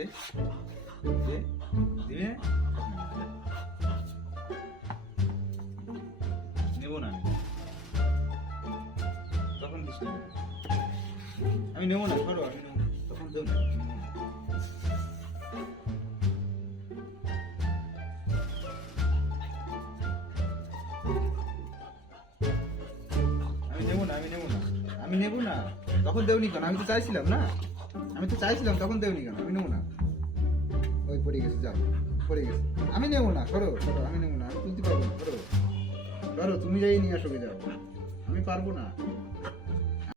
দে দে দিবি না? নেবো না আমি, তখন দিস না, আমি নেবো না, সরো, আমি নেবো না, তখন দেব না, আমি নেবো না, আমি নেবো না, আমি নেবো না, তখন দেওনি কেন? আমি তো চাইছিলাম না, আমি তো চাইছিলাম, তখন দেওনি কেন? আমি নেবো না, ওই পড়ে গেছে, যাও, পড়ে গেছে, আমি নেবো না, সরো সরো, আমি নেবো না, আমি তুলতে পারবো না, সরো সরো, তুমি যাই নিয়ে আসো, যাও, আমি পারবো না।